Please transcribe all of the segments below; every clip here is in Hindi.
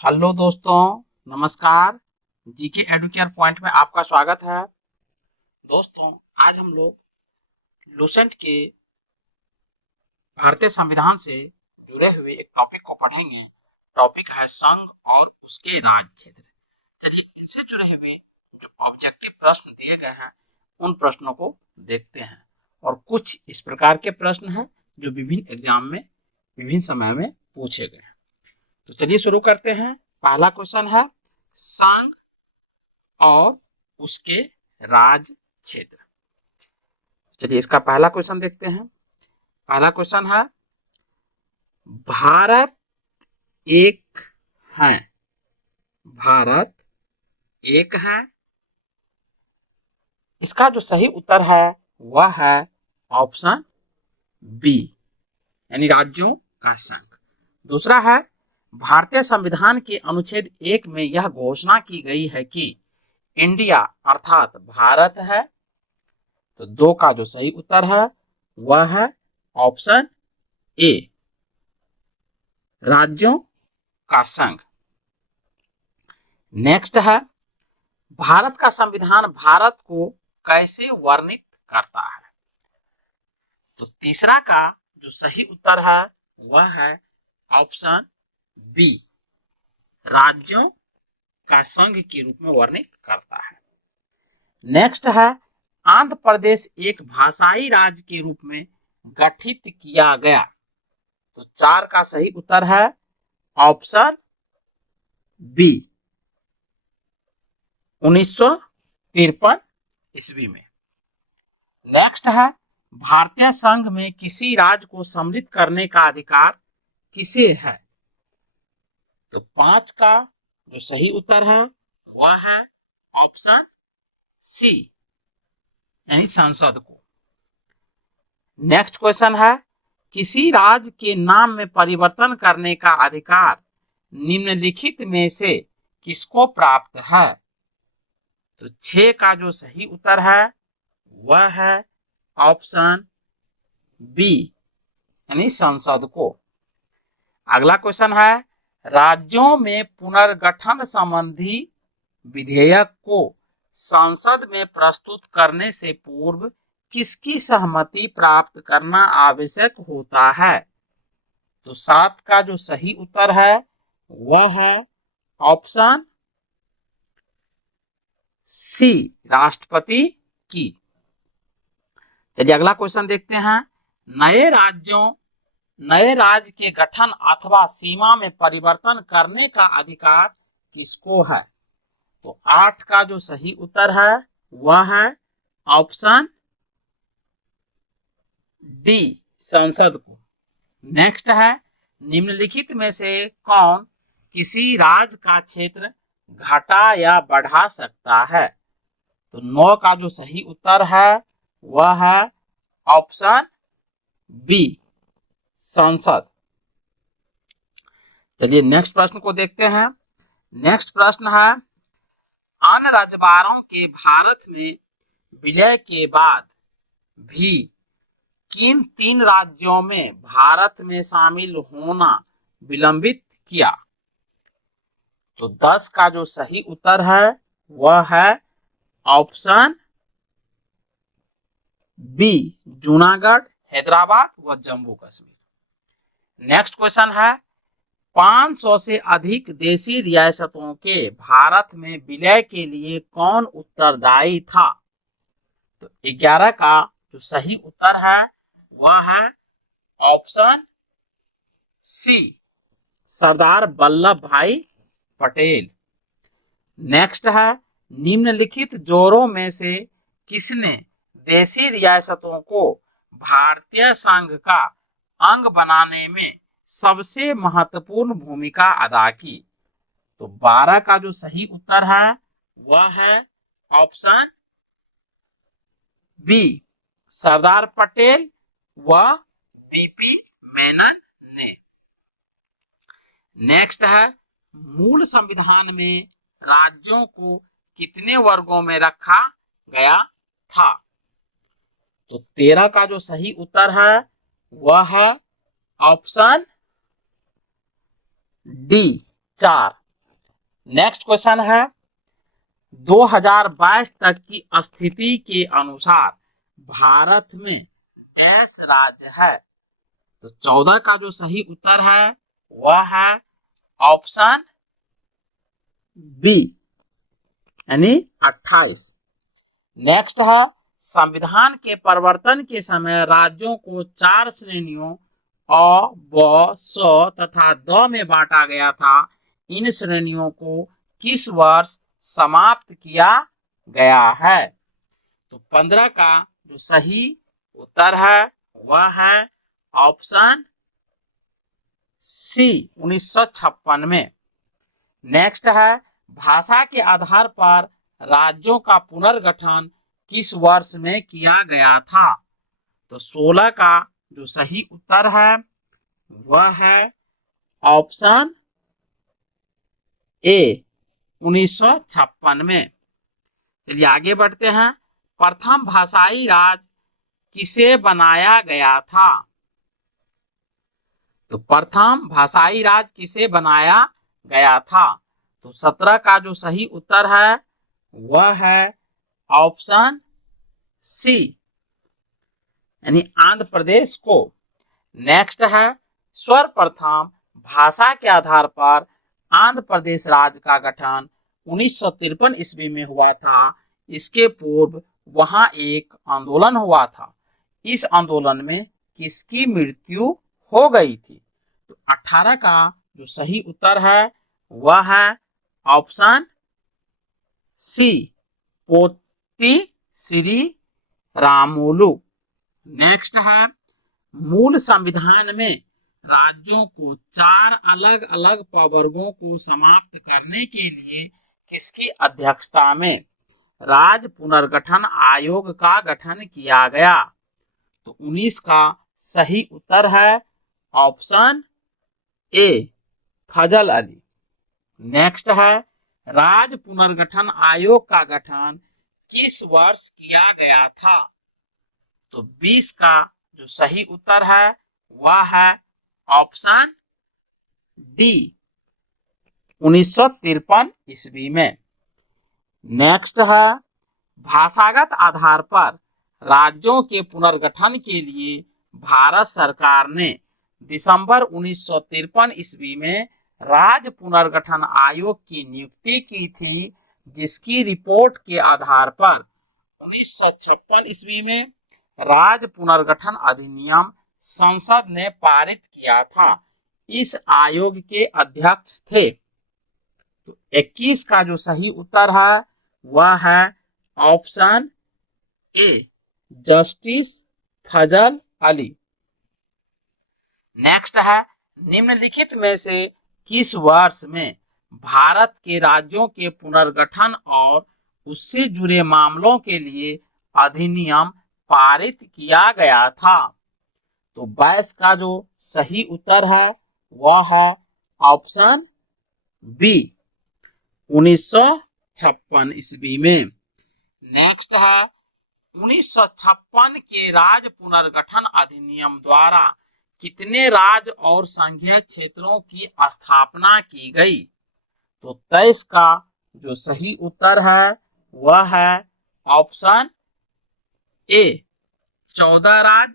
हेलो दोस्तों, नमस्कार। जीके एडुकेयर पॉइंट में आपका स्वागत है। दोस्तों, आज हम लोग लुसेंट के भारतीय संविधान से जुड़े हुए एक टॉपिक को पढ़ेंगे। टॉपिक है संघ और उसके राज्य क्षेत्र। चलिए, इससे जुड़े हुए जो ऑब्जेक्टिव प्रश्न दिए गए हैं उन प्रश्नों को देखते हैं। और कुछ इस प्रकार के प्रश्न हैं जो विभिन्न एग्जाम में विभिन्न समय में पूछे गए हैं। तो चलिए शुरू करते हैं। पहला क्वेश्चन है संघ और उसके राज क्षेत्र। चलिए इसका पहला क्वेश्चन देखते हैं। पहला क्वेश्चन है भारत एक है। भारत एक है। इसका जो सही उत्तर है वह है ऑप्शन बी, यानी राज्यों का संघ। दूसरा है भारतीय संविधान के अनुच्छेद 1 में यह घोषणा की गई है कि इंडिया अर्थात भारत है। तो 2 का जो सही उत्तर है वह है ऑप्शन ए, राज्यों का संघ। नेक्स्ट है भारत का संविधान भारत को कैसे वर्णित करता है। तो तीसरा का जो सही उत्तर है वह है ऑप्शन बी, राज्यों का संघ के रूप में वर्णित करता है। नेक्स्ट है आंध्र प्रदेश एक भाषाई राज्य के रूप में गठित किया गया। तो 4 का सही उत्तर है ऑप्शन बी, 1953 ईस्वी में। नेक्स्ट है भारतीय संघ में किसी राज्य को सम्मिलित करने का अधिकार किसे है। तो 5 का जो सही उत्तर है वह है ऑप्शन सी, यानी संसद को। नेक्स्ट क्वेश्चन है किसी राज्य के नाम में परिवर्तन करने का अधिकार निम्नलिखित में से किसको प्राप्त है। तो 6 का जो सही उत्तर है वह है ऑप्शन बी, यानी संसद को। अगला क्वेश्चन है राज्यों में पुनर्गठन संबंधी विधेयक को संसद में प्रस्तुत करने से पूर्व किसकी सहमति प्राप्त करना आवश्यक होता है। तो 7 का जो सही उत्तर है वह है ऑप्शन सी, राष्ट्रपति की। चलिए अगला क्वेश्चन देखते हैं। नए राज्य के गठन अथवा सीमा में परिवर्तन करने का अधिकार किसको है। तो 8 का जो सही उत्तर है वह है ऑप्शन डी, संसद को। नेक्स्ट है निम्नलिखित में से कौन किसी राज्य का क्षेत्र घटा या बढ़ा सकता है। तो 9 का जो सही उत्तर है वह है ऑप्शन बी, संसद। चलिए नेक्स्ट प्रश्न को देखते हैं। नेक्स्ट प्रश्न है अन्य रजवाड़ों के भारत में विलय के बाद भी किन 3 राज्यों में भारत में शामिल होना विलंबित किया। तो 10 का जो सही उत्तर है वह है ऑप्शन बी, जूनागढ़, हैदराबाद व जम्मू कश्मीर। नेक्स्ट क्वेश्चन है 500 से अधिक देशी रियासतों के भारत में विलय के लिए कौन उत्तरदायी था। तो 11 का जो सही उत्तर है वह है ऑप्शन सी, सरदार वल्लभ भाई पटेल। नेक्स्ट है निम्नलिखित जोड़ों में से किसने देशी रियासतों को भारतीय संघ का अंग बनाने में सबसे महत्वपूर्ण भूमिका अदा की। तो 12 का जो सही उत्तर है वह है ऑप्शन बी, सरदार पटेल व बीपी मेनन ने। नेक्स्ट है मूल संविधान में राज्यों को कितने वर्गों में रखा गया था। तो 13 का जो सही उत्तर है वह है ऑप्शन डी, 4, नेक्स्ट क्वेश्चन है 2022 तक की स्थिति के अनुसार भारत में डैश राज्य है। तो 14 का जो सही उत्तर है वह है ऑप्शन बी यानी 28। नेक्स्ट है संविधान के परिवर्तन के समय राज्यों को 4 श्रेणियों अ, ब, स तथा द में बांटा गया था। इन श्रेणियों को किस वर्ष समाप्त किया गया है? तो 15 का जो सही उत्तर है वह है ऑप्शन सी 1956 में। नेक्स्ट है भाषा के आधार पर राज्यों का पुनर्गठन किस वर्ष में किया गया था? तो 16 का जो सही उत्तर है वह है ऑप्शन ए 1956 में। चलिए आगे बढ़ते हैं। प्रथम भाषाई राज किसे बनाया गया था? तो प्रथम भाषाई राज किसे बनाया गया था? तो 17 का जो सही उत्तर है वह है ऑप्शन सी यानी आंध्र प्रदेश को। नेक्स्ट है सर्वप्रथम भाषा के आधार पर आंध्र प्रदेश राज्य का गठन 1953 ईस्वी में हुआ था। इसके पूर्व वहां एक आंदोलन हुआ था। इस आंदोलन में किसकी मृत्यु हो गई थी? तो 18 का जो सही उत्तर है वह है ऑप्शन सी पोती श्री रामुलु। नेक्स्ट है मूल संविधान में राज्यों को 4 अलग अलग प्रवर्गों को समाप्त करने के लिए किसकी अध्यक्षता में राज्य पुनर्गठन आयोग का गठन किया गया? तो 19 का सही उत्तर है option A Fazal Ali. Next है राज्य पुनर्गठन आयोग का गठन किस वर्ष किया गया था? तो 20 का जो सही उत्तर है वह है ऑप्शन डी 1953 ईस्वी में। नेक्स्ट है भाषागत आधार पर राज्यों के पुनर्गठन के लिए भारत सरकार ने दिसंबर 1953 ईस्वी में राज्य पुनर्गठन आयोग की नियुक्ति की थी, जिसकी रिपोर्ट के आधार पर 1956 ईस्वी में राज्य पुनर्गठन अधिनियम संसद ने पारित किया था। इस आयोग के अध्यक्ष थे। तो 21 का जो सही उत्तर है वह है option A justice Fazal Ali. Next है निम्नलिखित में से किस वर्ष में भारत के राज्यों के पुनर्गठन और उससे जुड़े मामलों के लिए अधिनियम पारित किया गया था? तो 22 का जो सही उत्तर है वह है ऑप्शन बी 1956 ईस्वी में। नेक्स्ट है 1956 के राज्य पुनर्गठन अधिनियम द्वारा कितने राज्य और संघीय क्षेत्रों की स्थापना की गई? तो 23 का जो सही उत्तर है वह है ऑप्शन ए 14 राज्य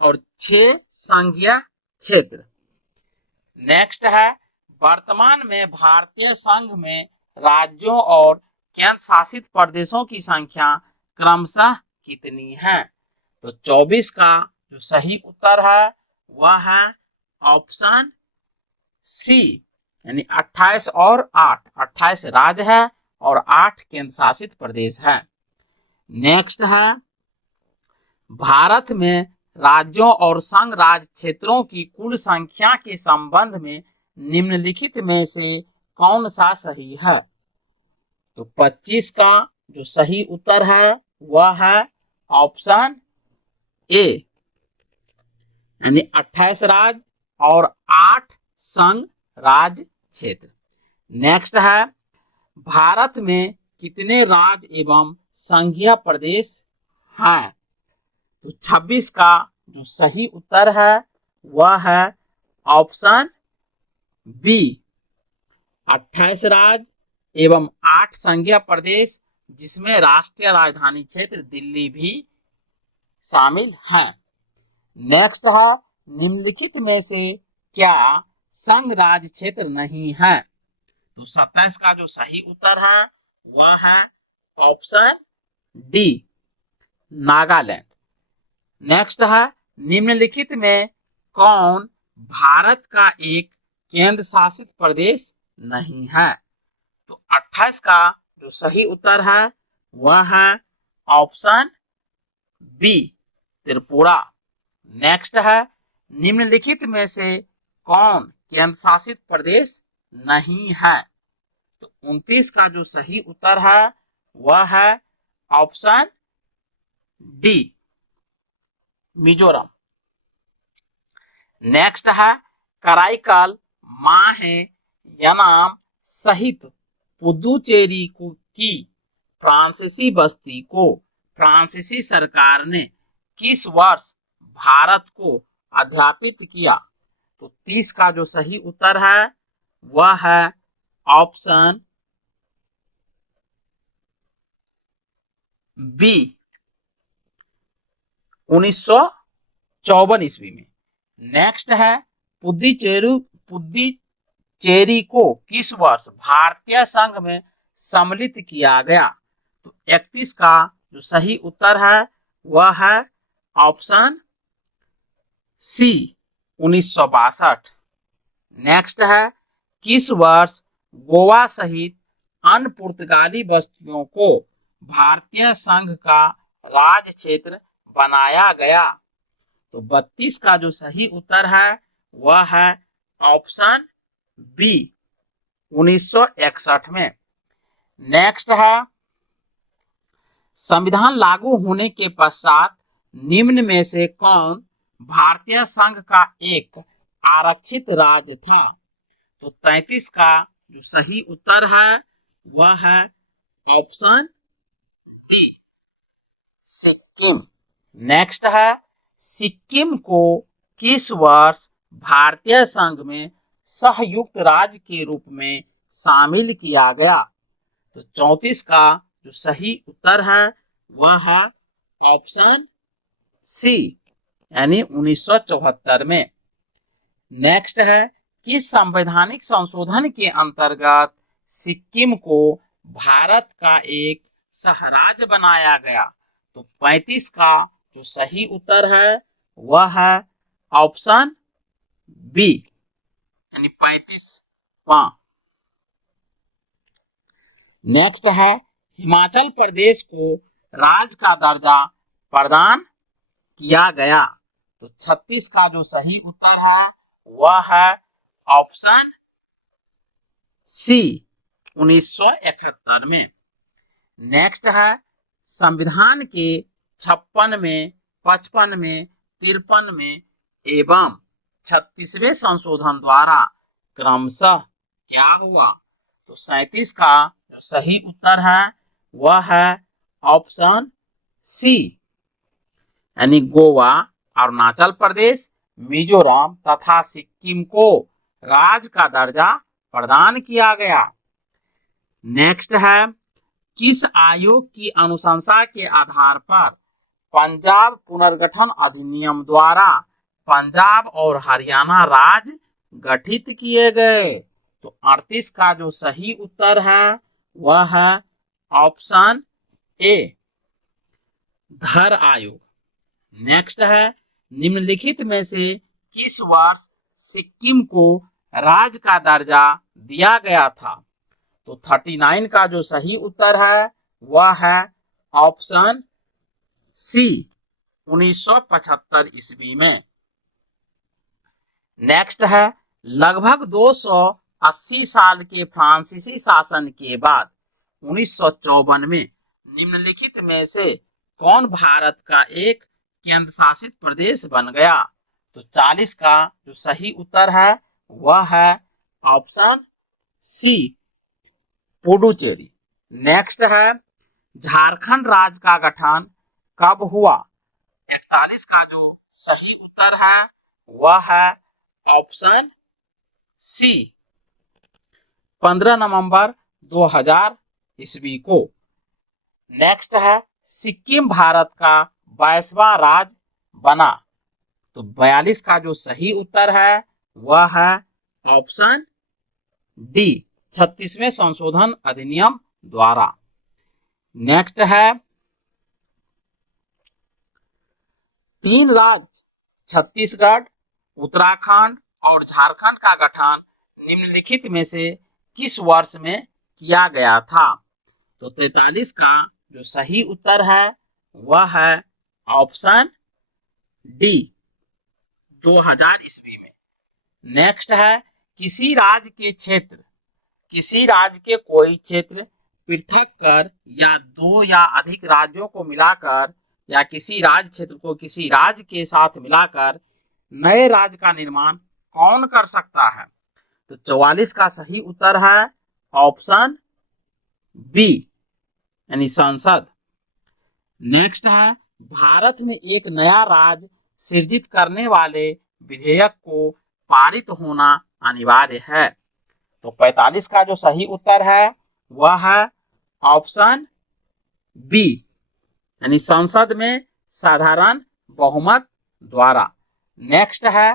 और 6 संघीय क्षेत्र। नेक्स्ट है वर्तमान में भारतीय संघ में राज्यों और केंद्र शासित प्रदेशों की संख्या क्रमशः कितनी है? तो 24 का जो सही उत्तर है वह है ऑप्शन सी यानी 28 और 8। 28 राज्य है और 8 केंद्र शासित प्रदेश है। नेक्स्ट है भारत में राज्यों और संघ राज्य क्षेत्रों की कुल संख्या के संबंध में निम्नलिखित में से कौन सा सही है? तो 25 का जो सही उत्तर है वह है ऑप्शन ए यानी 28 राज्य और 8 संघ राज्य क्षेत्र। नेक्स्ट है भारत में कितने राज्य एवं संघीय प्रदेश हैं? तो 26 का जो सही उत्तर है वह है ऑप्शन बी 28 राज्य एवं 8 संघीय प्रदेश, जिसमें राष्ट्रीय राजधानी क्षेत्र दिल्ली भी शामिल है। नेक्स्ट है, निम्नलिखित में से क्या संघ राज्य क्षेत्र नहीं है? तो 27 का जो सही उत्तर है वह है ऑप्शन डी, नागालैंड। नेक्स्ट है, निम्नलिखित में कौन भारत का एक केंद्र शासित प्रदेश नहीं है? तो 28 का जो सही उत्तर है वह है ऑप्शन बी, त्रिपुरा। नेक्स्ट है, निम्नलिखित में से कौन केंद्र शासित प्रदेश नहीं है? तो 29 का जो सही उत्तर है वह है ऑप्शन डी, मिजोरम। नेक्स्ट है, कराईकल, माहे यनाम सहित पुदुचेरी की फ्रांसीसी बस्ती को फ्रांसीसी सरकार ने किस वर्ष भारत को अध्यापित किया? तो 30 का जो सही उत्तर है वह है ऑप्शन बी, 1954 ईस्वी में। नेक्स्ट है, पुदुचेरी को किस वर्ष भारतीय संघ में सम्मिलित किया गया? तो 31 का जो सही उत्तर है वह है ऑप्शन सी, 1962। नेक्स्ट है, किस वर्ष गोवा सहित अन्य पुर्तगाली बस्तियों को भारतीय संघ का राज्य क्षेत्र बनाया गया? तो 32 का जो सही उत्तर है वह है ऑप्शन बी, 1961 में। नेक्स्ट है, संविधान लागू होने के पश्चात निम्न में से कौन भारतीय संघ का एक आरक्षित राज्य था? तो 33 का जो सही उत्तर है वह है ऑप्शन डी, सिक्किम। नेक्स्ट है, सिक्किम को किस वर्ष भारतीय संघ में सहयुक्त राज्य के रूप में शामिल किया गया? तो 34 का जो सही उत्तर है वह है ऑप्शन सी, यानी 1974 में। नेक्स्ट है, किस संवैधानिक संशोधन के अंतर्गत सिक्किम को भारत का एक सहराज्य बनाया गया? तो 35 का जो सही उत्तर है वह है ऑप्शन बी, यानी 35वां। नेक्स्ट है, हिमाचल प्रदेश को राज्य का दर्जा प्रदान किया गया? तो 36 का जो सही उत्तर है वह है ऑप्शन सी, 1971 में। नेक्स्ट है, संविधान के 56 में, 55 में, 53 में एवं 36वें संशोधन द्वारा क्रमशः क्या हुआ? तो 37 का जो सही उत्तर है वह है ऑप्शन सी, यानी गोवा, अरुणाचल प्रदेश, मिजोरम तथा सिक्किम को राज्य का दर्जा प्रदान किया गया। नेक्स्ट है, किस आयोग की अनुशंसा के आधार पर पंजाब पुनर्गठन अधिनियम द्वारा पंजाब और हरियाणा राज्य गठित किए गए? तो 38 का जो सही उत्तर है वह है ऑप्शन ए, धर आयोग। नेक्स्ट है, निम्नलिखित में से किस वर्ष सिक्किम को राज्य का दर्जा दिया गया था? तो 39 का जो सही उत्तर है वह है ऑप्शन सी, 1975 ईस्वी में। नेक्स्ट है, लगभग 280 साल के फ्रांसीसी शासन के बाद 1954 में निम्नलिखित में से कौन भारत का एक केंद्र शासित प्रदेश बन गया? तो 40 का जो सही उत्तर है वह है ऑप्शन सी, पुडुचेरी। नेक्स्ट है, झारखंड राज्य का गठन कब हुआ? 41 का जो सही उत्तर है वह है ऑप्शन सी, 15 नवंबर 2000 ईस्वी को। नेक्स्ट है सिक्किम भारत का 22वां राज्य बना। तो 42 का जो सही उत्तर है वह है ऑप्शन डी, 36वें संशोधन अधिनियम द्वारा। नेक्स्ट है 3 राज्य छत्तीसगढ़, उत्तराखंड और झारखंड का गठन निम्नलिखित में से किस वर्ष में किया गया था। तो 43 का जो सही उत्तर है वह है ऑप्शन डी, 2000 ईस्वी में। नेक्स्ट है किसी राज्य के कोई क्षेत्र पृथक कर या 2 या अधिक राज्यों को मिलाकर या किसी राज्य क्षेत्र को किसी राज्य के साथ मिलाकर नए राज्य का निर्माण कौन कर सकता है। तो 44 का सही उत्तर है ऑप्शन बी, यानी संसद। नेक्स्ट है भारत में एक नया राज्य सृजित करने वाले विधेयक को पारित होना अनिवार्य है। तो 45 का जो सही उत्तर है वह है ऑप्शन बी, यानी संसद में साधारण बहुमत द्वारा। नेक्स्ट है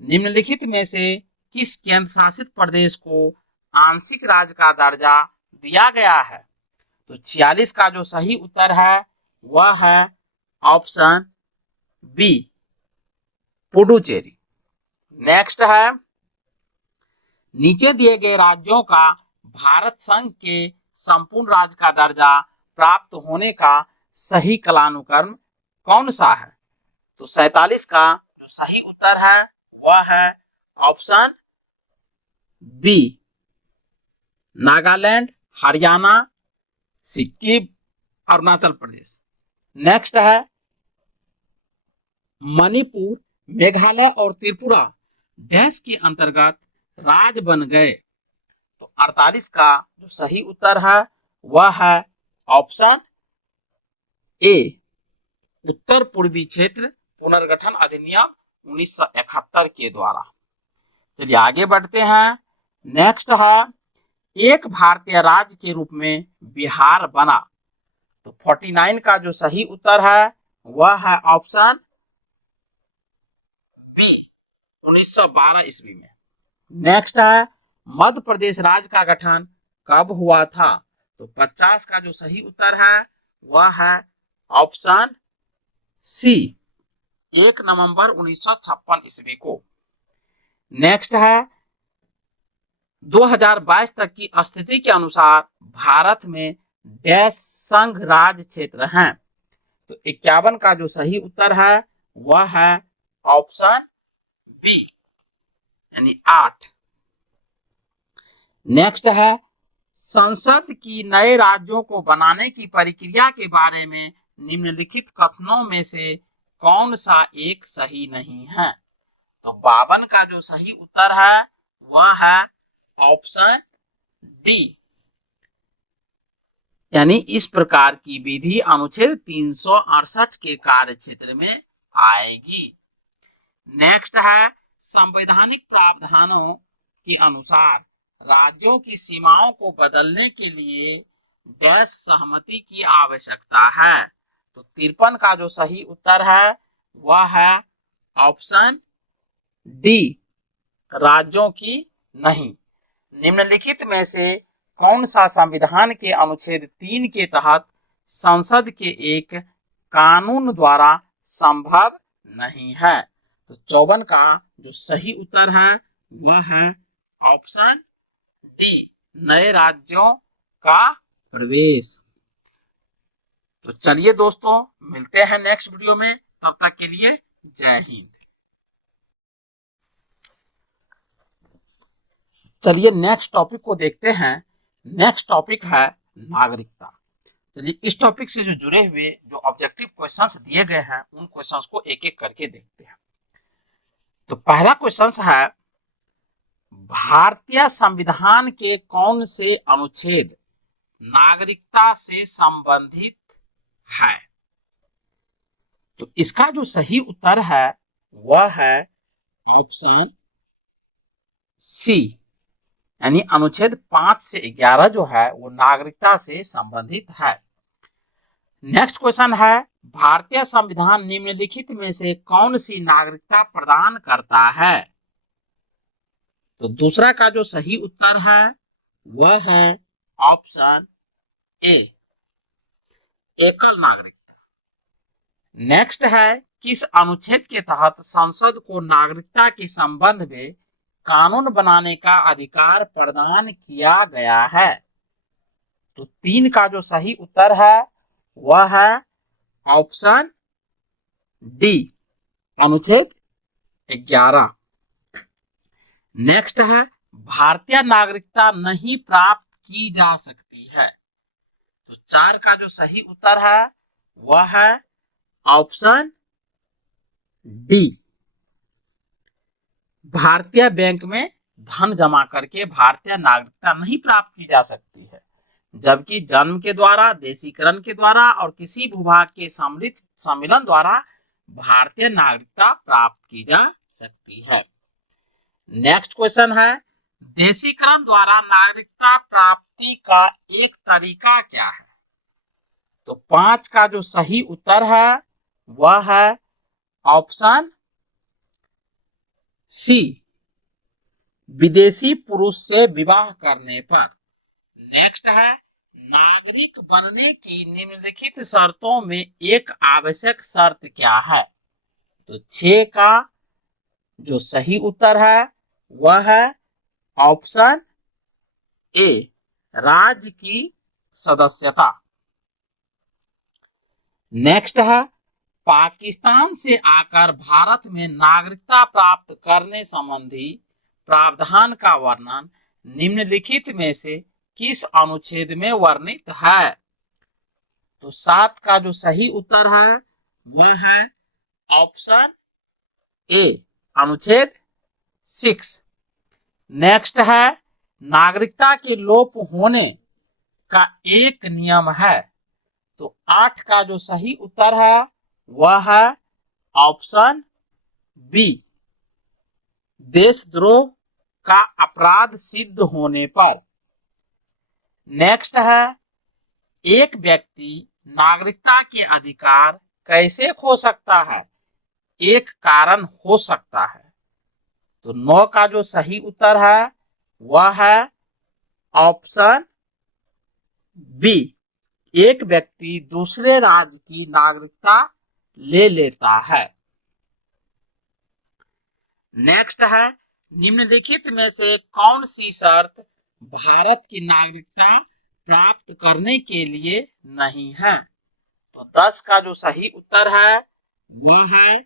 निम्नलिखित में से किस केंद्र शासित प्रदेश को आंशिक राज्य का दर्जा दिया गया है। तो 46 का जो सही उत्तर है वह है ऑप्शन बी, पुडुचेरी। नेक्स्ट है नीचे दिए गए राज्यों का भारत संघ के संपूर्ण राज्य का दर्जा प्राप्त होने का सही कालानुक्रम कौन सा है। तो 47 का जो सही उत्तर है वह है option B, Nagaland, Haryana, Sikkim, Arunachal Pradesh. Next है मणिपुर, मेघालय और त्रिपुरा देश के अंतर्गत राज्य बन गए। तो 48 का जो सही उत्तर है वह है ऑप्शन ए, उत्तर पूर्वी क्षेत्र पुनर्गठन अधिनियम 1971 के द्वारा। चलिए आगे बढ़ते हैं। नेक्स्ट है एक भारतीय राज्य के रूप में बिहार बना। तो 49 का जो सही उत्तर है वह है ऑप्शन बी, 1912 ईस्वी में। नेक्स्ट है मध्य प्रदेश राज्य का गठन कब हुआ था। तो 50 का जो सही उत्तर है वह है ऑप्शन सी, 1 नवंबर 1956 ईस्वी को। नेक्स्ट है 2022 तक की स्थिति के अनुसार भारत में डैश संघ राज्य क्षेत्र हैं। तो 51 का जो सही उत्तर है वह है ऑप्शन बी, यानी 8। नेक्स्ट है संसद की नए राज्यों को बनाने की प्रक्रिया के बारे में निम्नलिखित कथनों में से कौन सा एक सही नहीं है। तो 52 का जो सही उत्तर है वह है ऑप्शन डी, यानी इस प्रकार की विधि अनुच्छेद 368 के कार्य क्षेत्र में आएगी। नेक्स्ट है संवैधानिक प्रावधानों के अनुसार राज्यों की सीमाओं को बदलने के लिए डैश सहमति की आवश्यकता है। तो 53 का जो सही उत्तर है वह है ऑप्शन डी, राज्यों की नहीं। निम्नलिखित में से कौन सा संविधान के अनुच्छेद 3 के तहत संसद के एक कानून द्वारा संभव नहीं है। तो 54 का जो सही उत्तर है वह है ऑप्शन डी, नए राज्यों का प्रवेश। तो चलिए दोस्तों मिलते हैं नेक्स्ट वीडियो में, तब तक के लिए जय हिंद। चलिए नेक्स्ट टॉपिक को देखते हैं। नेक्स्ट टॉपिक है नागरिकता। चलिए इस टॉपिक से जो जुड़े हुए जो ऑब्जेक्टिव क्वेश्चंस दिए गए हैं उन क्वेश्चंस को एक एक करके देखते हैं। तो पहला क्वेश्चंस है भारतीय संविधान के कौन से अनुच्छेद नागरिकता से संबंधित है। तो इसका जो सही उत्तर है वह है ऑप्शन सी, यानी अनुच्छेद 5 से 11 जो है वो नागरिकता से संबंधित है। नेक्स्ट क्वेश्चन है, भारतीय संविधान निम्नलिखित में से कौन सी नागरिकता प्रदान करता है? तो दूसरा का जो सही उत्तर है वह है ऑप्शन ए, एकल नागरिकता। नेक्स्ट है, किस अनुच्छेद के तहत संसद को नागरिकता के संबंध में कानून बनाने का अधिकार प्रदान किया गया है? तो 3 का जो सही उत्तर है वह है ऑप्शन डी, अनुच्छेद 11। नेक्स्ट है, भारतीय नागरिकता नहीं प्राप्त की जा सकती है। तो 4 का जो सही उत्तर है वह है ऑप्शन डी, भारतीय बैंक में धन जमा करके भारतीय नागरिकता नहीं प्राप्त की जा सकती है, जबकि जन्म के द्वारा, देशीकरण के द्वारा और किसी भूभाग के सम्मिलन द्वारा भारतीय नागरिकता प्राप्त की जा सकती है। नेक्स्ट क्वेश्चन है, देशीकरण द्वारा नागरिकता प्राप्ति का एक तरीका क्या है? तो 5 का जो सही उत्तर है वह है ऑप्शन सी, विदेशी पुरुष से विवाह करने पर। नेक्स्ट है, नागरिक बनने की निम्नलिखित शर्तों में एक आवश्यक शर्त क्या है? तो 6 का जो सही उत्तर है वह है ऑप्शन ए, राज्य की सदस्यता। नेक्स्ट है, पाकिस्तान से आकर भारत में नागरिकता प्राप्त करने संबंधी प्रावधान का वर्णन निम्नलिखित में से किस अनुच्छेद में वर्णित है? तो 7 का जो सही उत्तर है वह है ऑप्शन ए, अनुच्छेद 6। नेक्स्ट है, नागरिकता के लोप होने का एक नियम है। तो 8 का जो सही उत्तर है वह है ऑप्शन बी, देशद्रोह का अपराध सिद्ध होने पर। नेक्स्ट है, एक व्यक्ति नागरिकता के अधिकार कैसे खो सकता है? एक कारण हो सकता है। तो 9 का जो सही उत्तर है वह है ऑप्शन बी, एक व्यक्ति दूसरे राज्य की नागरिकता ले लेता है। नेक्स्ट है, निम्नलिखित में से कौन सी शर्त भारत की नागरिकता प्राप्त करने के लिए नहीं है? तो 10 का जो सही उत्तर है वह है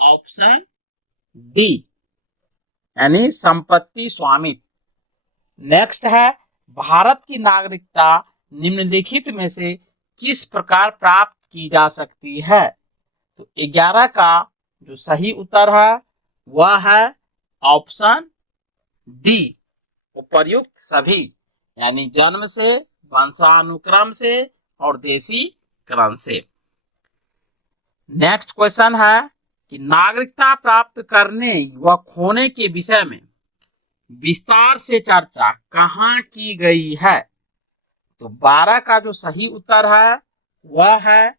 ऑप्शन डी, यानी संपत्ति स्वामित्व। नेक्स्ट है, भारत की नागरिकता निम्नलिखित में से किस प्रकार प्राप्त की जा सकती है? तो 11 का जो सही उत्तर है वह है ऑप्शन डी, उपर्युक्त सभी, यानी जन्म से, वंशानुक्रम से और देशीकरण से। नेक्स्ट क्वेश्चन है कि नागरिकता प्राप्त करने व खोने के विषय में विस्तार से चर्चा कहाँ की गई है? तो 12 का जो सही उत्तर है वह है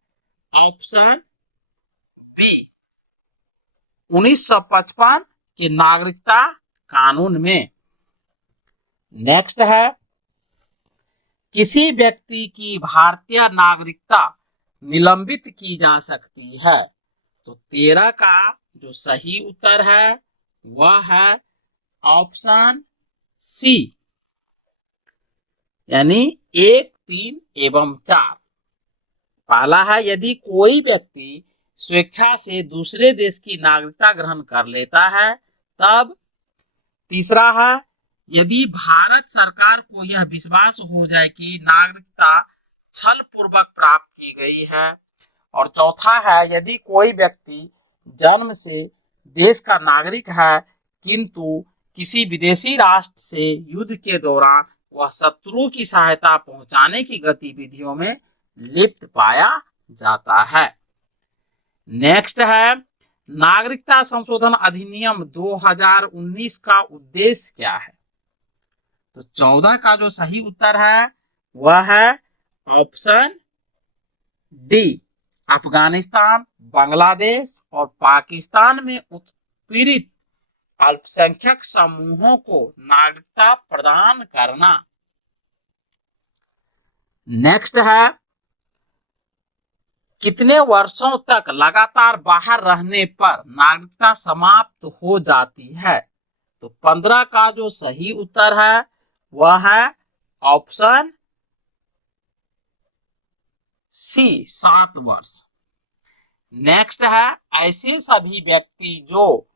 ऑप्शन बी, 1955 के नागरिकता कानून में। नेक्स्ट है, किसी व्यक्ति की भारतीय नागरिकता निलंबित की जा सकती है। तो 13 का जो सही उत्तर है वह है ऑप्शन सी, यानी 1, 3 एवं 4। पहला है, यदि कोई व्यक्ति स्वेच्छा से दूसरे देश की नागरिकता ग्रहण कर लेता है तब। तीसरा है, यदि भारत सरकार को यह विश्वास हो जाए कि नागरिकता छल पूर्वक प्राप्त की गई है। और चौथा है, यदि कोई व्यक्ति जन्म से देश का नागरिक है किंतु किसी विदेशी राष्ट्र से युद्ध के दौरान वह शत्रु की सहायता पहुंचाने की गतिविधियों में लिप्त पाया जाता है। नेक्स्ट है, नागरिकता संशोधन अधिनियम 2019 का उद्देश्य क्या है? तो 14 का जो सही उत्तर है वह है ऑप्शन डी, अफगानिस्तान, बांग्लादेश और पाकिस्तान में उत्पीड़ित अल्पसंख्यक समूहों को नागरिकता प्रदान करना। नेक्स्ट है, कितने वर्षों तक लगातार बाहर रहने पर नागरिकता समाप्त हो जाती है? तो 15 का जो सही उत्तर है वह है ऑप्शन सी, 7 वर्ष। नेक्स्ट है, ऐसे सभी व्यक्ति जो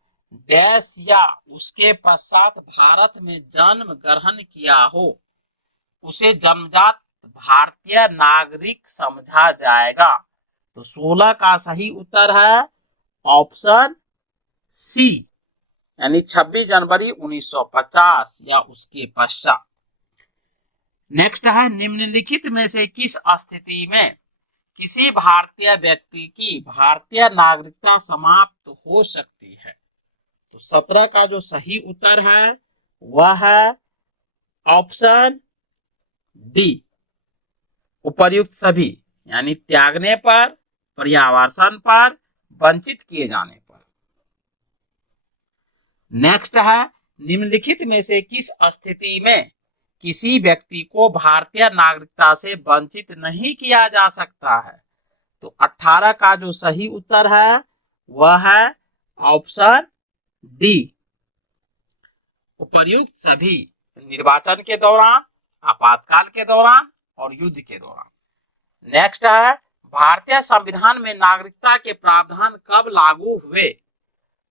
डैश या उसके पश्चात भारत में जन्म ग्रहण किया हो उसे जन्मजात भारतीय नागरिक समझा जाएगा। तो 16 का सही उत्तर है ऑप्शन सी, यानी 26 जनवरी 1950 या उसके पश्चात। नेक्स्ट है, निम्नलिखित में से किस स्थिति में किसी भारतीय व्यक्ति की भारतीय नागरिकता समाप्त हो सकती है? तो 17 का जो सही उत्तर है वह है ऑप्शन डी, उपर्युक्त सभी, यानी त्यागने पर, पर्यावरण पर, वंचित किए जाने पर। नेक्स्ट है, निम्नलिखित में से किस स्थिति में किसी व्यक्ति को भारतीय नागरिकता से वंचित नहीं किया जा सकता है? तो 18 का जो सही उत्तर है वह है ऑप्शन डी, उपर्युक्त सभी, निर्वाचन के दौरान, आपातकाल के दौरान और युद्ध के दौरान। नेक्स्ट है, भारतीय संविधान में नागरिकता के प्रावधान कब लागू हुए?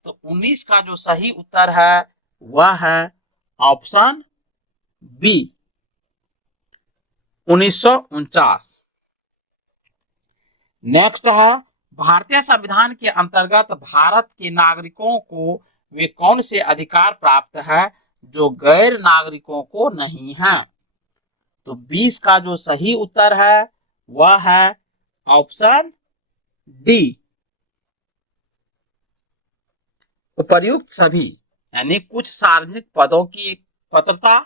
तो 19 का जो सही उत्तर है वह है ऑप्शन बी, 1949। नेक्स्ट है, भारतीय संविधान के अंतर्गत भारत के नागरिकों को वे कौन से अधिकार प्राप्त है जो गैर नागरिकों को नहीं है? तो 20 का जो सही उत्तर है वह है ऑप्शन डी, उपर्युक्त सभी, यानी कुछ सार्वजनिक पदों की पात्रता,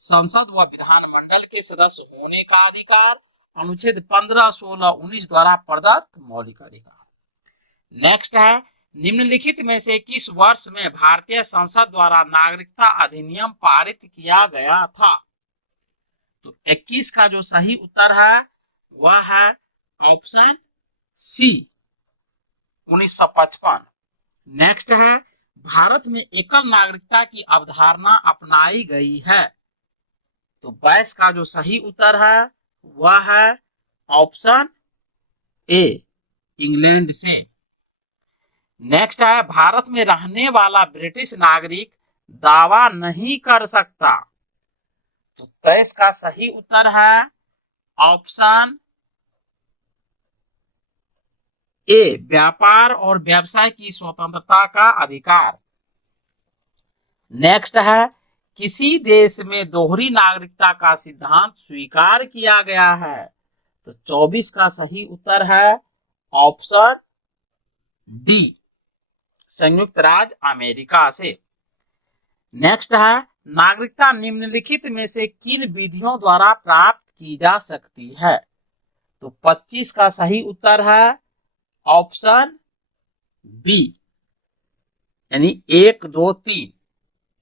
संसद व विधानमंडल के सदस्य होने का अधिकार, अनुच्छेद 15, 16, 19 द्वारा प्रदत्त मौलिक अधिकार। नेक्स्ट है, निम्नलिखित में से किस वर्ष में भारतीय संसद द्वारा नागरिकता अधिनियम पारित किया गया था? तो 21 का जो सही उत्तर है वह है ऑप्शन सी, 1955। नेक्स्ट है, भारत में एकल नागरिकता की अवधारणा अपनाई गई है। तो 22 का जो सही उत्तर है वह है ऑप्शन ए, इंग्लैंड से। नेक्स्ट है, भारत में रहने वाला ब्रिटिश नागरिक दावा नहीं कर सकता। तो 23 का सही उत्तर है ऑप्शन ए, व्यापार और व्यवसाय की स्वतंत्रता का अधिकार। नेक्स्ट है, किसी देश में दोहरी नागरिकता का सिद्धांत स्वीकार किया गया है। तो 24 का सही उत्तर है ऑप्शन डी, संयुक्त राज्य अमेरिका से। नेक्स्ट है, नागरिकता निम्नलिखित में से किन विधियों द्वारा प्राप्त की जा सकती है? तो 25 का सही उत्तर है ऑप्शन बी, यानी 1, 2, 3,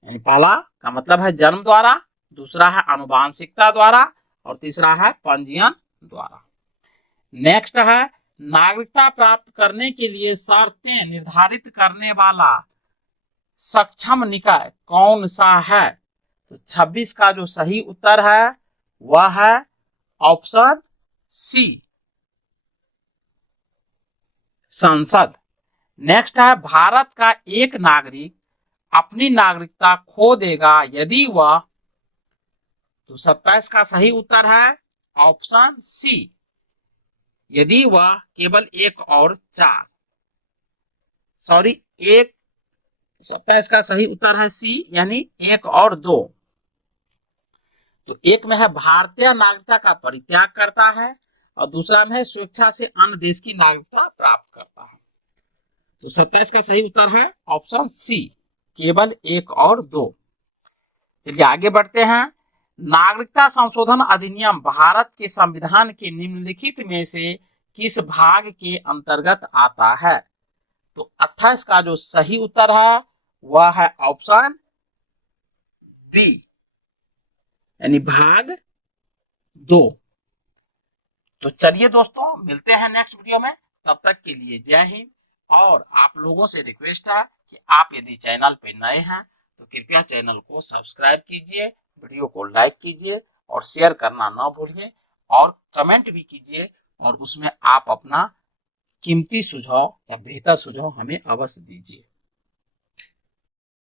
यानी पहला का मतलब है जन्म द्वारा, दूसरा है आनुवांशिकता द्वारा और तीसरा है पंजीयन द्वारा। नेक्स्ट है, नागरिकता प्राप्त करने के लिए शर्तें निर्धारित करने वाला सक्षम निकाय कौन सा है? तो 26 का जो सही उत्तर है वह है ऑप्शन सी, संसद। नेक्स्ट है, भारत का एक नागरिक अपनी नागरिकता खो देगा यदि वह, तो 27 का सही उत्तर है ऑप्शन सी, यदि वह केवल 1 और 4, सॉरी 1, 27 का सही उत्तर है सी, यानी 1 और 2। तो एक में है भारतीय नागरिकता का परित्याग करता है और दूसरा में है स्वेच्छा से अन्य देश की नागरिकता प्राप्त करता है। तो 27 का सही उत्तर है ऑप्शन सी, केवल 1 और 2। चलिए आगे बढ़ते हैं। नागरिकता संशोधन अधिनियम भारत के संविधान के निम्नलिखित में से किस भाग के अंतर्गत आता है? तो 28 का जो सही उत्तर है वह है ऑप्शन बी, यानी भाग 2। तो चलिए दोस्तों, मिलते हैं नेक्स्ट वीडियो में। तब तक के लिए जय हिंद। और आप लोगों से रिक्वेस्ट है कि आप यदि चैनल पे नए हैं तो कृपया चैनल को सब्सक्राइब कीजिए, वीडियो को लाइक कीजिए और शेयर करना ना भूलिए, और कमेंट भी कीजिए, और उसमें आप अपना कीमती सुझाव या बेहतर सुझाव हमें अवश्य दीजिए।